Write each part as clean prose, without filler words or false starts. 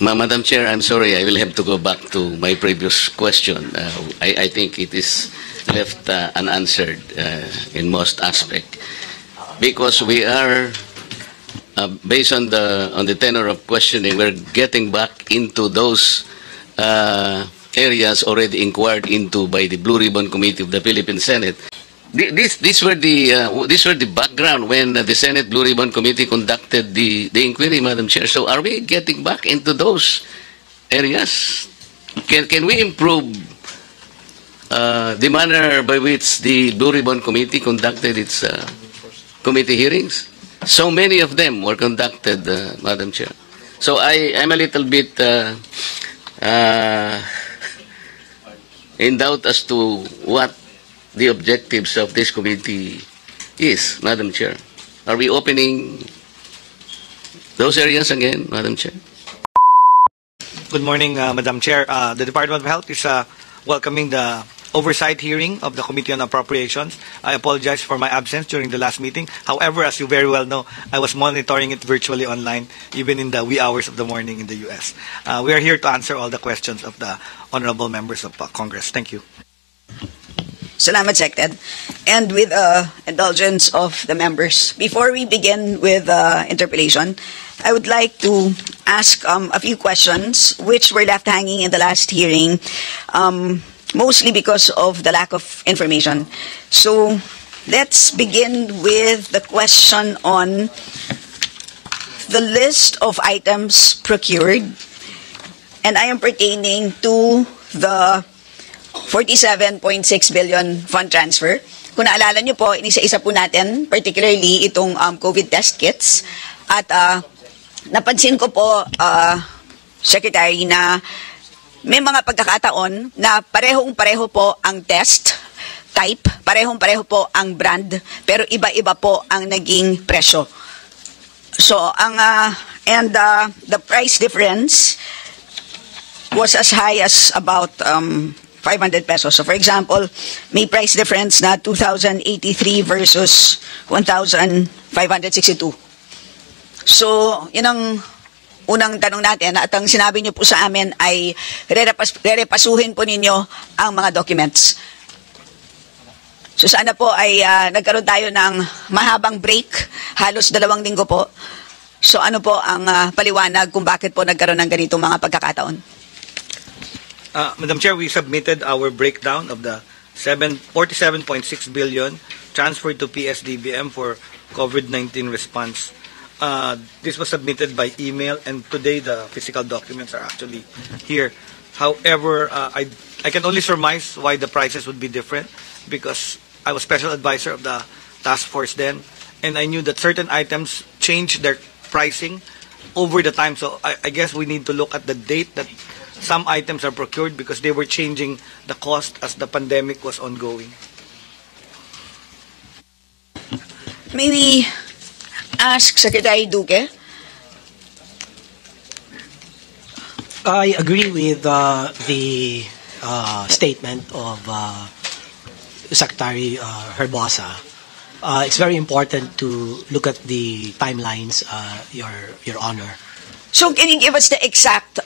Madam Chair, I'm sorry, I will have to go back to my previous question. I think it is left unanswered in most aspect because we are based on the tenor of questioning, we're getting back into those areas already inquired into by the Blue Ribbon Committee of the Philippine Senate. These were the background when the Senate Blue Ribbon Committee conducted the inquiry, Madam Chair. So are we getting back into those areas? Can we improve the manner by which the Blue Ribbon Committee conducted its committee hearings? So many of them were conducted, Madam Chair. So I'm a little bit in doubt as to what the objectives of this committee is, Madam Chair. Are we opening those areas again, Madam Chair? Good morning, Madam Chair. The Department of Health is welcoming the oversight hearing of the Committee on Appropriations. I apologize for my absence during the last meeting. However, as you very well know, I was monitoring it virtually online, even in the wee hours of the morning in the U.S. We are here to answer all the questions of the honorable members of Congress. Thank you. Salamat, Sected. And with indulgence of the members, before we begin with interpellation, I would like to ask a few questions which were left hanging in the last hearing, mostly because of the lack of information. So let's begin with the question on the list of items procured, and I am pertaining to the 47.6 billion fund transfer. Kung naalala nyo po, inisa-isa po natin, particularly itong COVID test kits. At napansin ko po, Secretary, na may mga pagkakataon na parehong-pareho po ang test type, parehong-pareho po ang brand, pero iba-iba po ang naging presyo. So, the price difference was as high as about 500 pesos. So for example, may price difference na 2,083 versus 1,562. So, yun ang unang tanong natin at ang sinabi niyo po sa amin ay rerepasuhin po ninyo ang mga documents. So sana po ay nagkaroon tayo ng mahabang break, halos 2 linggo po. So ano po ang paliwanag kung bakit po nagkaroon ng ganitong mga pagkakataon? Madam Chair, we submitted our breakdown of the 47.6 billion transferred to PSDBM for COVID-19 response. This was submitted by email, and today the physical documents are actually here. However, I can only surmise why the prices would be different because I was special advisor of the task force then, and I knew that certain items changed their pricing over the time. So I guess we need to look at the date that some items are procured because they were changing the cost as the pandemic was ongoing. May we ask Secretary Duque? I agree with the statement of Secretary Herbosa. It's very important to look at the timelines, Your Honor. So can you give us the exact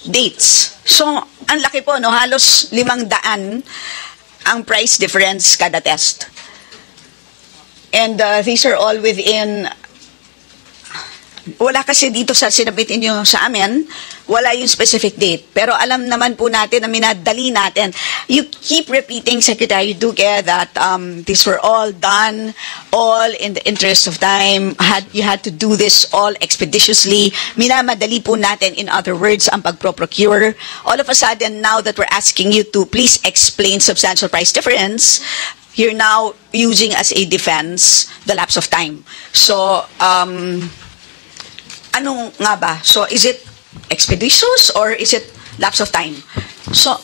dates? So ang laki po, no? Halos 500 ang price difference kada test. And these are all within, wala kasi dito sa sinabitin nyo sa amin, wala yung specific date. Pero alam naman po natin na minadali natin. You keep repeating, Secretary Duque, that these were all done, all in the interest of time. You had to do this all expeditiously. Minamadali po natin, in other words, ang pagpro-procure. All of a sudden, now that we're asking you to please explain substantial price difference, you're now using as a defense the lapse of time. So, ano nga ba? So, is it expeditious or is it lapse of time? So,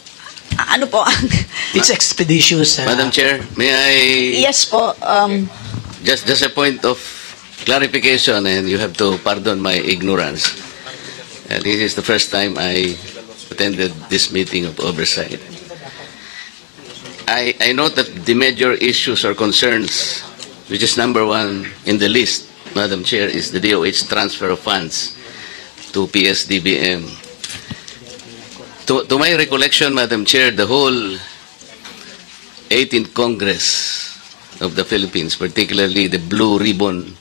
ano po ang... It's expeditious. Madam Chair, may I... Yes po. Just a point of clarification, and you have to pardon my ignorance. This is the first time I attended this meeting of oversight. I note that the major issues or concerns, which is number 1 in the list, Madam Chair, is the DOH transfer of funds to PSDBM. To my recollection, Madam Chair, the whole 18th Congress of the Philippines, particularly the Blue Ribbon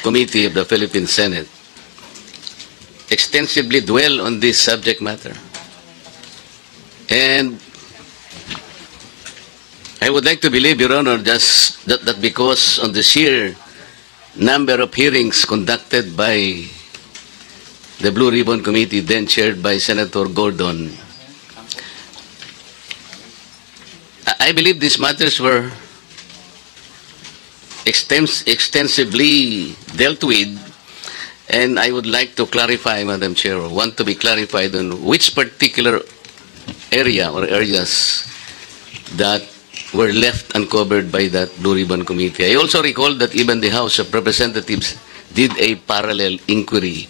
Committee of the Philippine Senate, extensively dwell on this subject matter. And I would like to believe, Your Honor, just that because on the sheer number of hearings conducted by the Blue Ribbon Committee, then chaired by Senator Gordon, I believe these matters were extensively dealt with, and I would like to clarify, Madam Chair, or want to be clarified on which particular area or areas that were left uncovered by that Blue Ribbon Committee. I also recall that even the House of Representatives did a parallel inquiry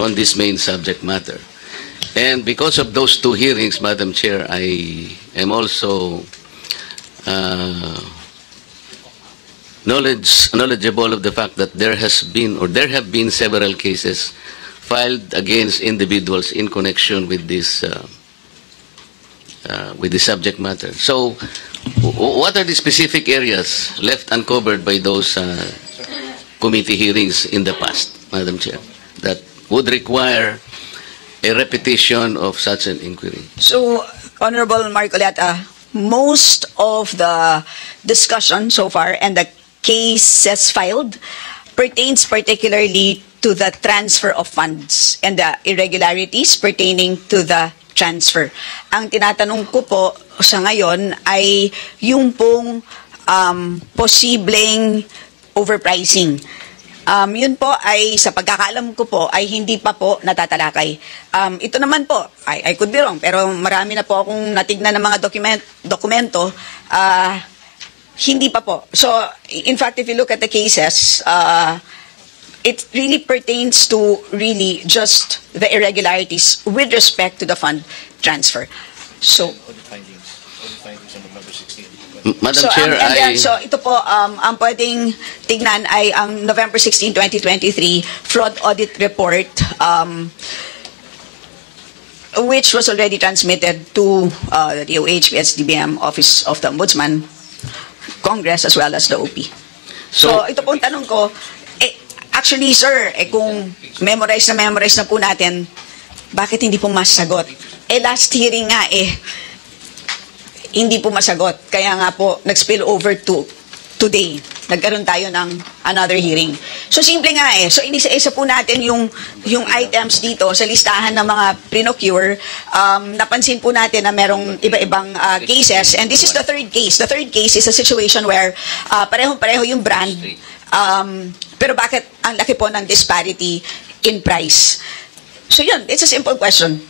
on this main subject matter. And because of those two hearings, Madam Chair, I am also knowledgeable of the fact that there have been several cases filed against individuals in connection with this subject matter. So, what are the specific areas left uncovered by those committee hearings in the past, Madam Chair, that would require a repetition of such an inquiry? So, Honorable Marcoleta, most of the discussion so far and the cases filed pertains particularly to the transfer of funds and the irregularities pertaining to the transfer. Ang tinatanong ko po sa ngayon ay yung pong posibleng overpricing. Yun po ay sa pagkakaalam ko po ay hindi pa po natatalakay. Ito naman po, I could be wrong, pero marami na po akong natignan ng mga dokumento, hindi pa po. So, in fact, if you look at the cases, it really pertains to really just the irregularities with respect to the fund transfer. So, Madam Chair, so ito po, ang pwedeng tignan ay ang November 16, 2023 fraud audit report, which was already transmitted to the DOH, PSDBM, Office of the Ombudsman, Congress, as well as the OP. So ito po ang tanong ko, actually, sir, kung memorize na po natin, bakit hindi po masagot? Last hearing nga hindi po masagot. Kaya nga po, nag-spill over to today. Nagkaroon tayo ng another hearing. So, simple nga So, inisa-isa po natin yung items dito sa listahan ng mga pre-procure. Napansin po natin na merong iba-ibang cases. And this is the third case. The third case is a situation where parehong-pareho yung brand. Pero bakit ang laki po ng disparity in price? So, yun. It's a simple question.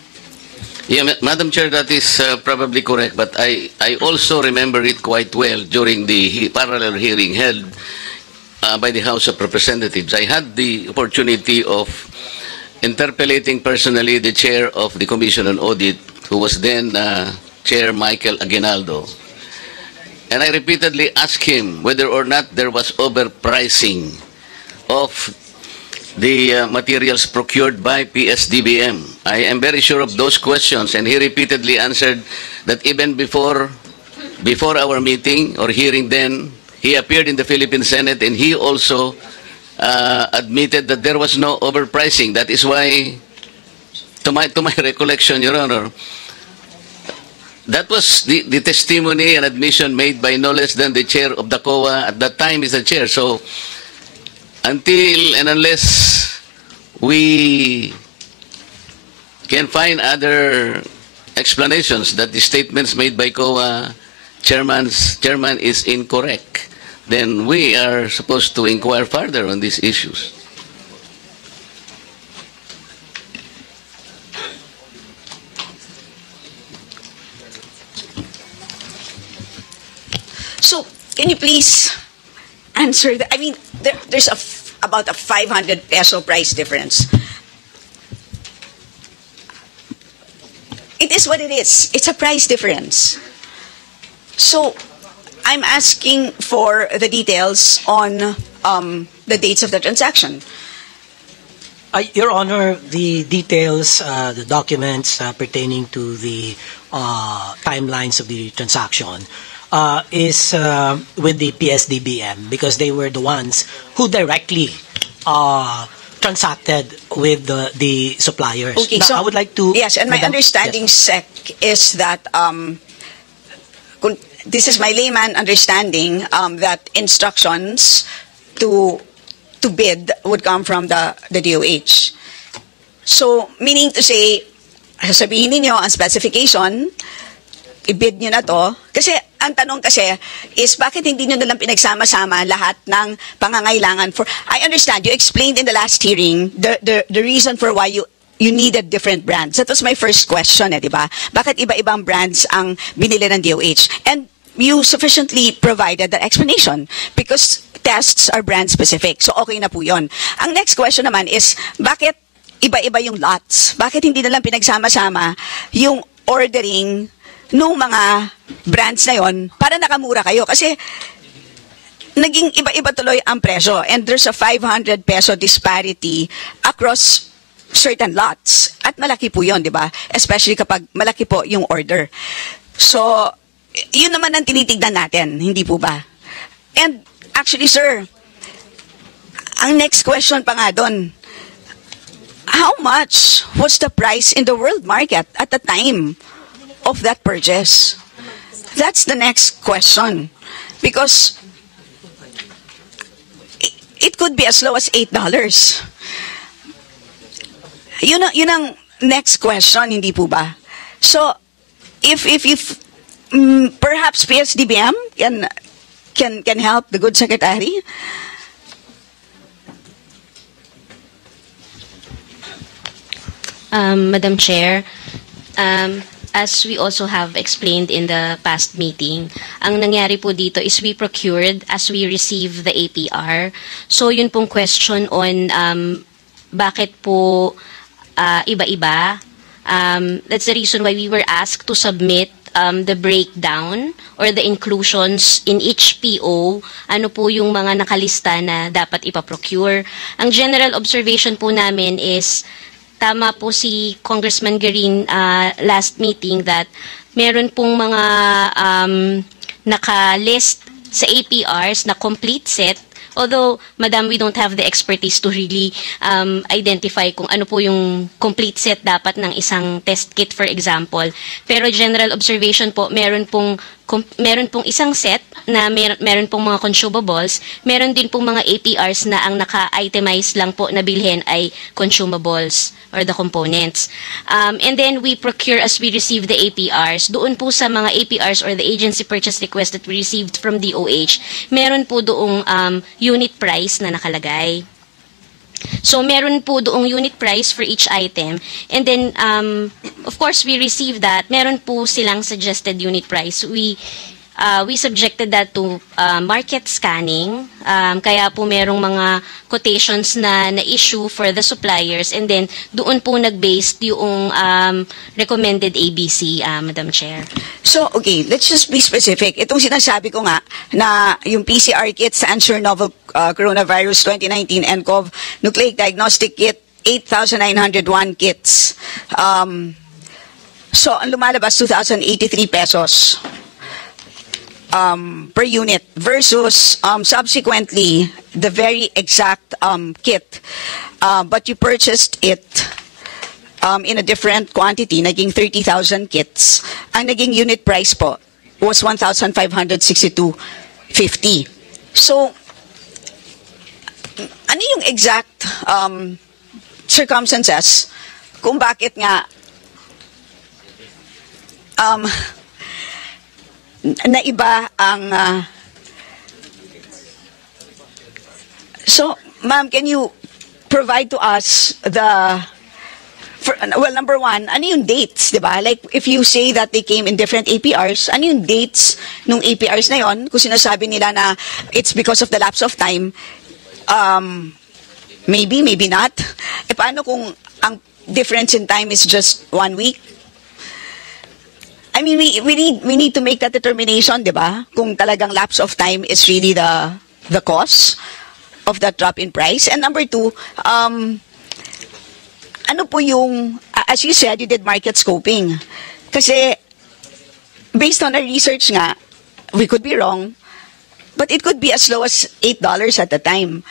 Yeah, Madam Chair, that is probably correct, but I also remember it quite well during the parallel hearing held by the House of Representatives. I had the opportunity of interpellating personally the chair of the Commission on Audit, who was then Chair Michael Aguinaldo. And I repeatedly asked him whether or not there was overpricing of the materials procured by PSDBM. I am very sure of those questions, and he repeatedly answered that even before our meeting or hearing then, he appeared in the Philippine Senate and he also admitted that there was no overpricing. That is why, to my recollection, Your Honor, that was the testimony and admission made by no less than the chair of the COA at that time is the chair. So, until and unless we can find other explanations that the statements made by COA chairman is incorrect, then we are supposed to inquire further on these issues. So, can you please answer that? I mean, there's about a 500 peso price difference. It is what it is. It's a price difference. So, I'm asking for the details on the dates of the transaction. Your Honor, the details, the documents pertaining to the timelines of the transaction is with the PSDBM because they were the ones who directly transacted with the suppliers. Okay, Now, so I would like to... yes, and my Madam- understanding, yes. Sec, is that this is my layman understanding that instructions to bid would come from the DOH. So, meaning to say, sasabihin ninyo ang specification, i-bid nyo na to. Kasi, ang tanong kasi is, bakit hindi nyo nalang pinagsama-sama lahat ng pangangailangan for... I understand, you explained in the last hearing the reason for why you needed different brands. That was my first question, di ba? Bakit iba-ibang brands ang binili ng DOH? And you sufficiently provided the explanation because tests are brand specific. So, okay na po yun. Ang next question naman is, bakit iba-iba yung lots? Bakit hindi nalang pinagsama-sama yung ordering nung mga brands na yon para nakamura kayo? Kasi naging iba-iba tuloy ang presyo and there's a 500 peso disparity across certain lots. At malaki po yun, di ba? Especially kapag malaki po yung order. So, yun naman ang tinitignan natin, hindi po ba? And actually, sir, ang next question pa nga doon, how much was the price in the world market at the time of that purchase? That's the next question. Because it could be as low as $8. Yun ang next question, hindi po ba? So, if perhaps PSDBM can help the good secretary. Madam Chair, as we also have explained in the past meeting, ang nangyari po dito is we procured as we received the APR. So yun pong question on bakit po iba-iba. That's the reason why we were asked to submit the breakdown or the inclusions in each PO, ano po yung mga nakalista na dapat ipaprocure. Ang general observation po namin is, tama po si Congressman Garin last meeting that meron pong mga nakalist sa APRs na complete set. Although, Madam, we don't have the expertise to really identify kung ano po yung complete set dapat ng isang test kit, for example. Pero general observation po, meron pong isang set na meron pong mga consumables, meron din pong mga APRs na ang naka-itemize lang po na bilhin ay consumables or the components. And then we procure as we receive the APRs. Doon po sa mga APRs or the agency purchase request that we received from DOH, meron po doong unit price na nakalagay. So, meron po doong unit price for each item. And then, of course, we received that. Meron po silang suggested unit price. We subjected that to market scanning. Kaya po merong mga quotations na issue for the suppliers. And then, doon po nag-based yung recommended ABC, Madam Chair. So, okay, let's just be specific. Itong sinasabi ko nga na yung PCR kit sa Ensure Novel Coronavirus 2019 nCoV Nucleic Diagnostic Kit, 8,901 kits. So, ang lumalabas, 2,083 pesos per unit versus subsequently the very exact kit. But you purchased it in a different quantity, naging 30,000 kits. Ang naging unit price po was 1,562.50. So, ano yung exact circumstances kung bakit nga na iba ang so, ma'am, can you provide to us well, number one, ano yung dates, di ba? Like, if you say that they came in different APRs, ano yung dates nung APRs na yon? Kung sinasabi nila na it's because of the lapse of time, maybe, maybe not. E paano kung ang difference in time is just 1 week? I mean, we need to make that determination, di ba? Kung talagang lapse of time is really the cause of that drop in price. And number two, ano po yung, as you said, you did market scoping. Kasi, based on our research nga, we could be wrong, but it could be as low as $8 at the time.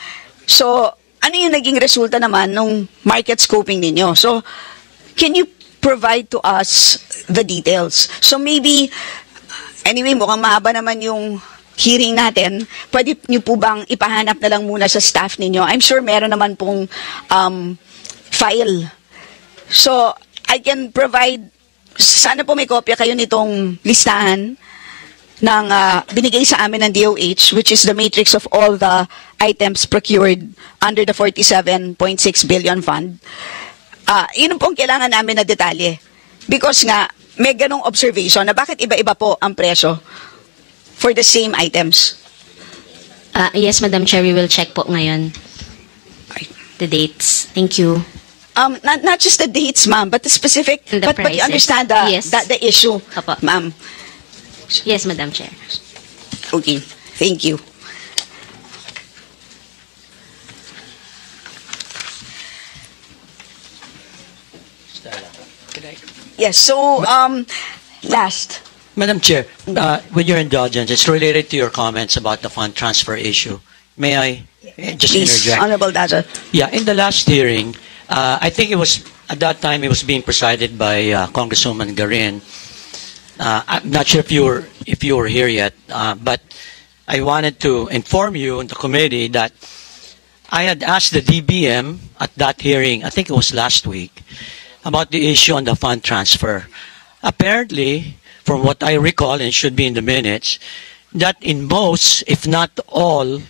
So, ano yung naging resulta naman nung market scoping ninyo? So, can you provide to us the details? So, maybe, anyway, mukhang mahaba naman yung hearing natin. Pwede niyo po bang ipahanap na lang muna sa staff ninyo? I'm sure meron naman pong file. So, I can provide, sana po may kopya kayo nitong listahan ng binigay sa amin ng DOH, which is the matrix of all the items procured under the 47.6 billion fund. Yun pong kailangan namin na detalye. Because nga, may ganong observation na bakit iba-iba po ang presyo for the same items. Yes, Madam Chair, we will check po ngayon the dates. Thank you. Not just the dates, ma'am, but the specific, And the but you prices. understand Yes. the issue, Apo. ma'am. Yes, Madam Chair. Okay, thank you. Yes, so, last. Madam Chair, with your indulgence, it's related to your comments about the fund transfer issue. May I just Please, interject? Honorable Daja. Yeah, in the last hearing, I think it was, at that time, it was being presided by Congresswoman Garin. I'm not sure if you were here yet, but I wanted to inform you in the committee that I had asked the DBM at that hearing, I think it was last week, about the issue on the fund transfer. Apparently, from what I recall, and it should be in the minutes, that in most, if not all,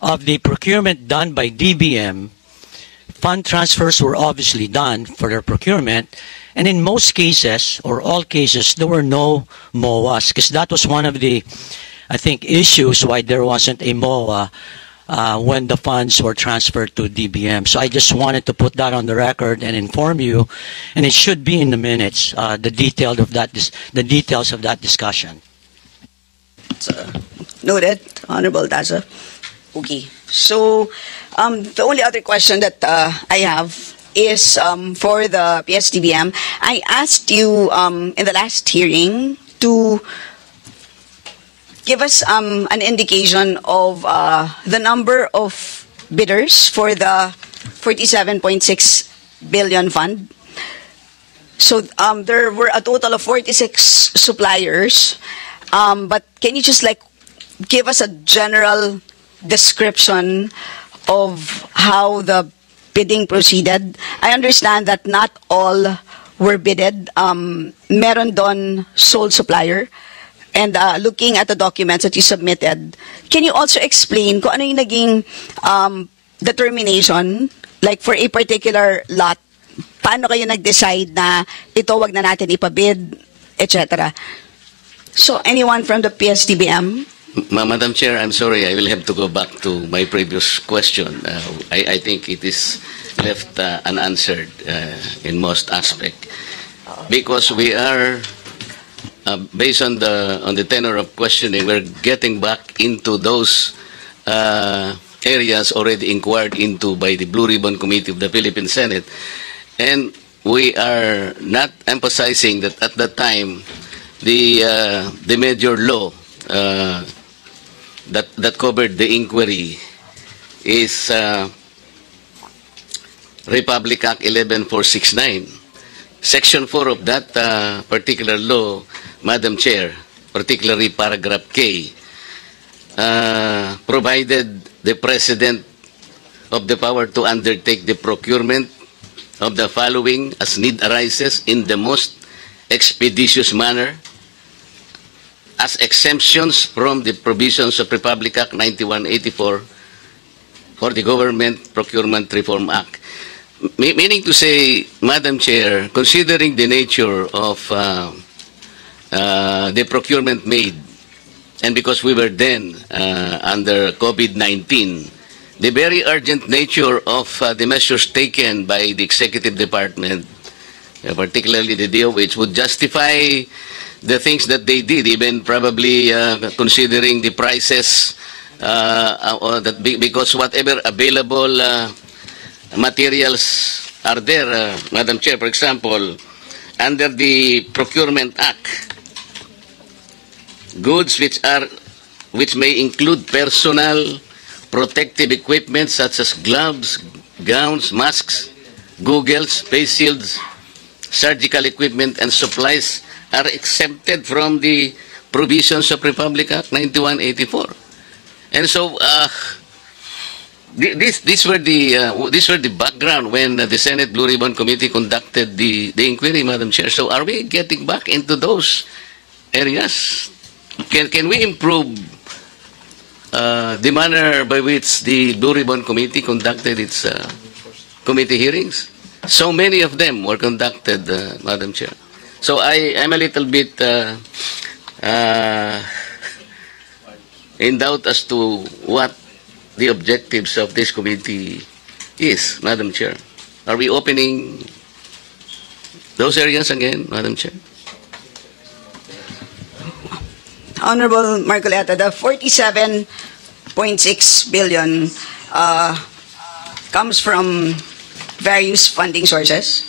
of the procurement done by DBM, fund transfers were obviously done for their procurement, and in most cases, or all cases, there were no MOAs, because that was one of the, I think, issues why there wasn't a MOA when the funds were transferred to DBM. So I just wanted to put that on the record and inform you, and it should be in the minutes, the details of that discussion. Noted, Honorable Daza. Okay, so the only other question that I have is for the PSDBM. I asked you in the last hearing to give us an indication of the number of bidders for the 47.6 billion fund. So there were a total of 46 suppliers, but can you just like give us a general description of how the bidding proceeded? I understand that not all were bidded. Meron doon sole supplier. And looking at the documents that you submitted, can you also explain kung ano yung naging determination, like for a particular lot, paano kayo nag-decide na ito wag na natin ipabid, etc. So anyone from the PSDBM? Madam Chair, I'm sorry, I will have to go back to my previous question. I think it is left unanswered in most aspect, because we are, based on the tenor of questioning, we're getting back into those areas already inquired into by the Blue Ribbon Committee of the Philippine Senate, and we are not emphasizing that at that time the major law that covered the inquiry is Republic Act 11469. Section 4 of that particular law, Madam Chair, particularly paragraph K, provided the President of the power to undertake the procurement of the following as need arises in the most expeditious manner, as exemptions from the provisions of Republic Act 9184 for the Government Procurement Reform Act. Meaning to say, Madam Chair, considering the nature of the procurement made, and because we were then under COVID-19, the very urgent nature of the measures taken by the Executive Department, particularly the DOH, would justify the things that they did, even probably considering the prices, because whatever available materials are there, Madam Chair, for example, under the Procurement Act, goods which may include personal protective equipment such as gloves, gowns, masks, goggles, face shields, surgical equipment, and supplies are exempted from the provisions of Republic Act 9184. And so, these were the background when the Senate Blue Ribbon Committee conducted the inquiry, Madam Chair. So, are we getting back into those areas? Can we improve the manner by which the Blue Ribbon Committee conducted its committee hearings? So many of them were conducted, Madam Chair. So I'm a little bit in doubt as to what the objectives of this committee is, Madam Chair. Are we opening those areas again, Madam Chair? Honorable Marcoleta, the 47.6 billion comes from various funding sources,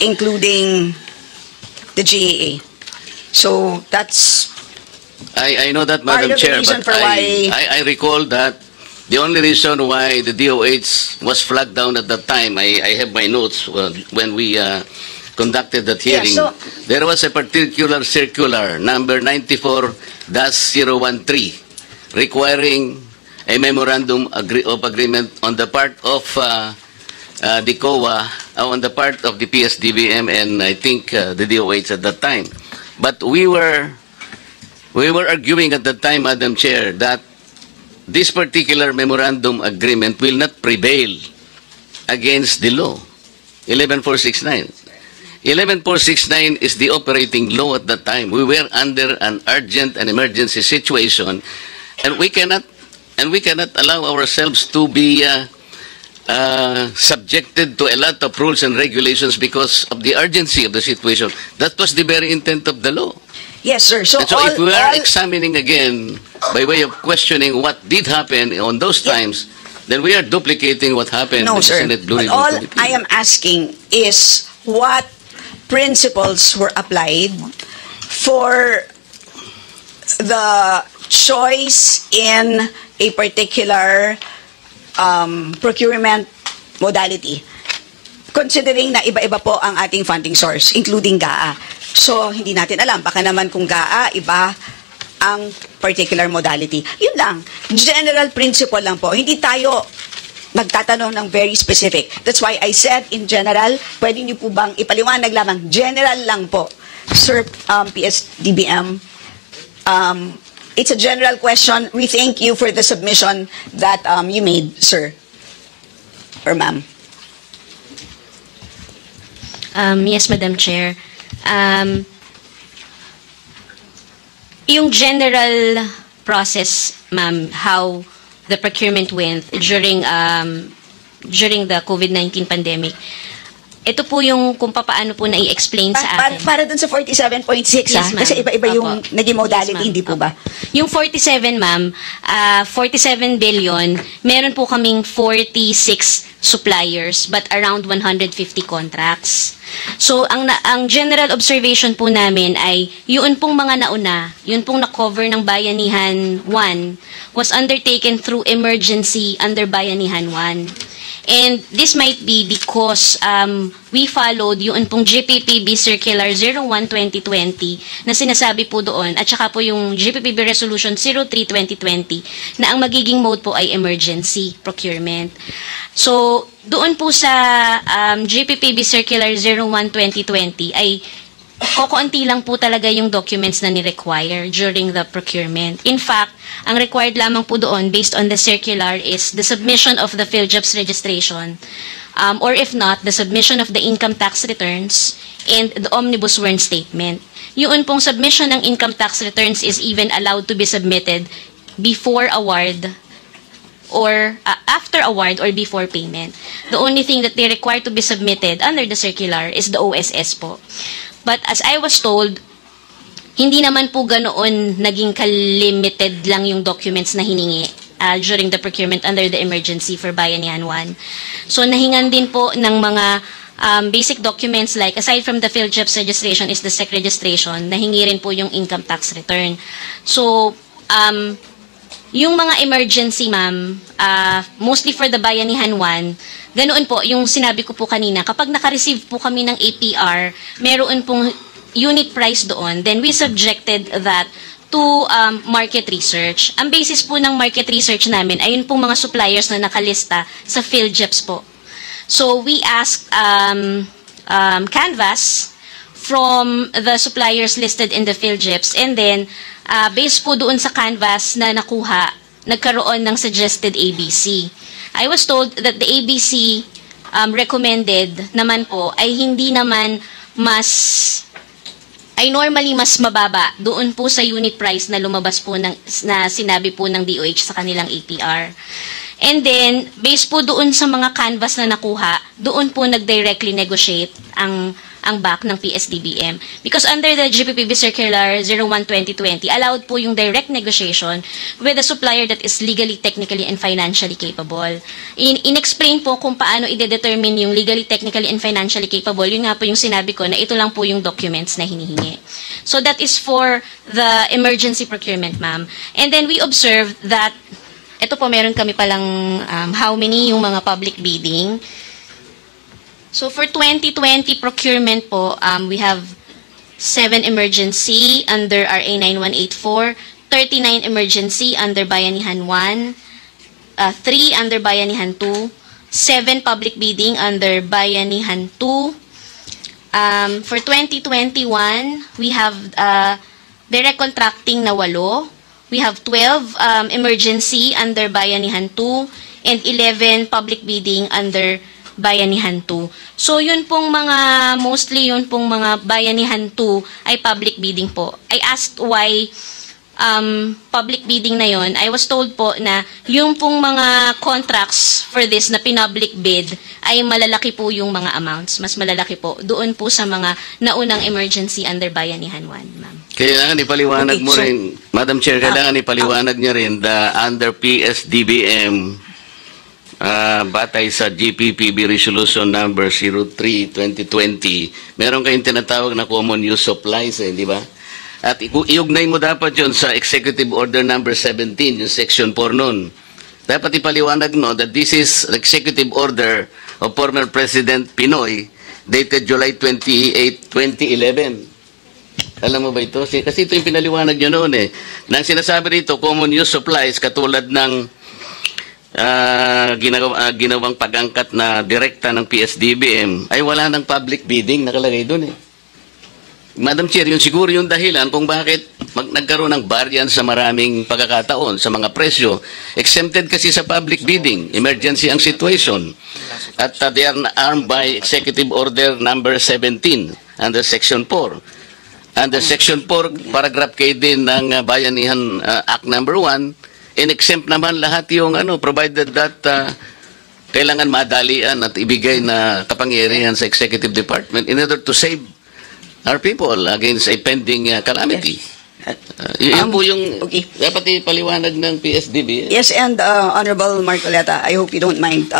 including the GAA. So that's I know that, part Madam of the Chair, reason but for why- I recall that the only reason why the DOH was flagged down at that time, I have my notes when we conducted that Yeah, hearing, so- there was a particular circular, number 94-013, requiring a memorandum of agreement on the part of the COA, on the part of the PSDBM, and I think the DOH at that time. But we were arguing at that time, Madam Chair, that this particular memorandum agreement will not prevail against the law, 11469. 11469 is the operating law at that time. We were under an urgent and emergency situation, and we cannot allow ourselves to be subjected to a lot of rules and regulations because of the urgency of the situation. That was the very intent of the law. yes, sir. So, And so if we are examining again, by way of questioning what did happen on those times, then we are duplicating what happened no, in the sir. Senate Blue But Ribbon all Committee. I am asking is what principles were applied for the choice in a particular procurement modality, considering na iba-iba po ang ating funding source, including GAA. So, hindi natin alam. Baka naman kung GAA, iba ang particular modality. Yun lang. General principle lang po. Hindi tayo nagtatanong ng very specific. That's why I said in general, pwede niyo po bang ipaliwanag lamang? General lang po. Sir, PSDBM, it's a general question. We thank you for the submission that you made, sir. Or ma'am. Yes, Madam Chair. Yung general process, ma'am, how the procurement went during the COVID-19 pandemic, ito po yung kung paano po na-i-explain sa akin. Para dun sa 47.6, Yes, ma'am. kasi iba-iba yung Opo. naging modality, Yes, ma'am. hindi po ba? Yung 47, ma'am, 47 billion, meron po kaming 46 suppliers but around 150 contracts. So, ang general observation po namin ay yun pong mga nauna, yun pong na-cover ng Bayanihan 1 was undertaken through emergency under Bayanihan 1. And this might be because we followed yung pong GPPB Circular 01-2020 na sinasabi po doon at saka po yung GPPB Resolution 03-2020 na ang magiging mode po ay emergency procurement. So, doon po sa GPPB Circular 01-2020 ay kokonti lang po talaga yung documents na ni-require during the procurement. In fact, ang required lamang po doon based on the circular is the submission of the PhilJobs registration or if not, the submission of the income tax returns and the omnibus warrant statement. Yun pong submission ng income tax returns is even allowed to be submitted before award or after award or before payment. The only thing that they require to be submitted under the circular is the OSS po. But as I was told, hindi naman po ganoon naging kalimited lang yung documents na hiningi during the procurement under the emergency for Bayanihan 1. So nahingan din po ng mga basic documents like, aside from the PhilJEPS registration, is the SEC registration, nahingi rin po yung income tax return. So, yung mga emergency, ma'am, mostly for the Bayanihan 1, ganoon po, yung sinabi ko po kanina, kapag naka-receive po kami ng APR, meron pong unit price doon, then we subjected that to market research. Ang basis po ng market research namin, ayun pong mga suppliers na nakalista sa PhilJEPS po. So we asked canvas from the suppliers listed in the PhilJEPS, and then based po doon sa canvas na nakuha, nagkaroon ng suggested ABC. I was told that the ABC recommended naman po ay hindi naman normally mas mababa doon po sa unit price na lumabas po na sinabi po ng DOH sa kanilang APR. And then, based po doon sa mga canvas na nakuha, doon po nag-directly negotiate ang back ng PSDBM. Because under the GPPB Circular 01-2020, allowed po yung direct negotiation with a supplier that is legally, technically, and financially capable. In-explain po kung paano i-determine yung legally, technically, and financially capable. Yun nga po yung sinabi ko na ito lang po yung documents na hinihingi. So that is for the emergency procurement, ma'am. And then we observed that ito po, meron kami palang how many yung mga public bidding. So for 2020 procurement po, we have 7 emergency under RA 9184, 39 emergency under Bayanihan 1, 3 under Bayanihan 2, 7 public bidding under Bayanihan 2. For 2021, we have direct contracting na 8. We have 12 emergency under Bayanihan 2 and 11 public bidding under Bayanihan 2. So yun pong mostly yun pong mga Bayanihan 2 ay public bidding po. I asked why public bidding na yun. I was told po na yung pong mga contracts for this na pinpublic bid ay malalaki po yung mga amounts. Mas malalaki po doon po sa mga naunang emergency under Bayanihan 1, ma'am. Kailangan ipaliwanag mo rin, Madam Chair, kailangan ipaliwanag niya rin na under PSDBM, batay sa GPPB Resolution Number 03-2020, meron kayong tinatawag na common use supplies, di ba? At iugnay mo dapat yun sa Executive Order Number 17, yung Section 4 nun. Dapat ipaliwanag mo that this is Executive Order of former President Pinoy, dated July 28, 2011. Alam mo ba ito? Kasi ito yung pinaliwanag nyo noon eh. Nang sinasabi rito, common use supplies, katulad ng ginawang pag-angkat na direkta ng PSDBM, ay wala ng public bidding nakalagay doon eh. Madam Chair, yun siguro yung dahilan kung bakit nagkaroon ng variance sa maraming pagkakataon sa mga presyo. Exempted kasi sa public bidding, emergency ang situation. At they are armed by Executive Order Number 17 under Section 4. Under Section 4, Paragraph K din ng Bayanihan Act Number 1, in-exempt naman lahat yung provided that kailangan madalian at ibigay na kapangyarihan sa Executive Department in order to save our people against a pending calamity. Yun po yung dapat ipaliwanag ng PSDB. Yes, and Honorable Marcoleta, I hope you don't mind.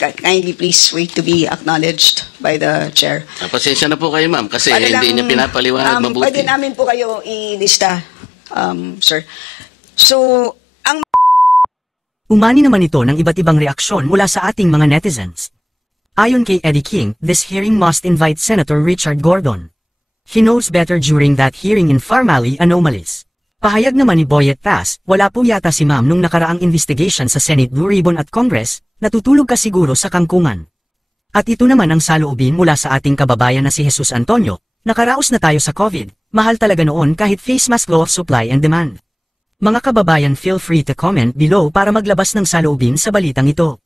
Kindly please wait to be acknowledged by the Chair. Pasensya na po kayo, ma'am, kasi hindi niya pinapaliwanag mabuti. Pwede namin po kayo ilista, sir. So, umani naman ito ng iba't ibang reaksyon mula sa ating mga netizens. Ayon kay Eddie King, this hearing must invite Senator Richard Gordon. He knows better during that hearing in Farmally anomalies. Pahayag naman ni Boyet Pass, wala po yata si ma'am nung nakaraang investigation sa Senate Blue Ribbon at Congress, natutulog ka siguro sa kangkungan. At ito naman ang saloobin mula sa ating kababayan na si Jesus Antonio, nakaraos na tayo sa COVID, mahal talaga noon kahit face mask law of supply and demand. Mga kababayan, feel free to comment below para maglabas ng saloobin sa balitang ito.